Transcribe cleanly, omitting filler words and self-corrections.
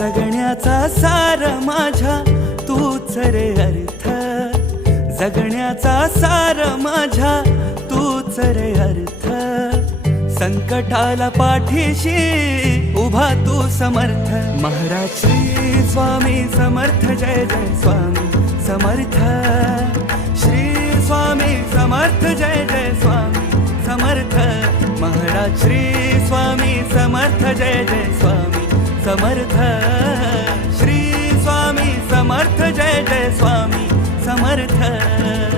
जगण्याचा सार माझ्या तूच रे अर्थ, जगण्याचा सार माझ्या तूच रे अर्थ. संकटाला पाठीशी उभा तू समर्थ. महाराज श्री स्वामी समर्थ, जय जय स्वामी समर्थ. श्री स्वामी समर्थ, जय जय स्वामी समर्थ. महाराज श्री स्वामी समर्थ, जय जय स्वामी समर्थ. श्री स्वामी समर्थ, जय जय स्वामी समर्थ.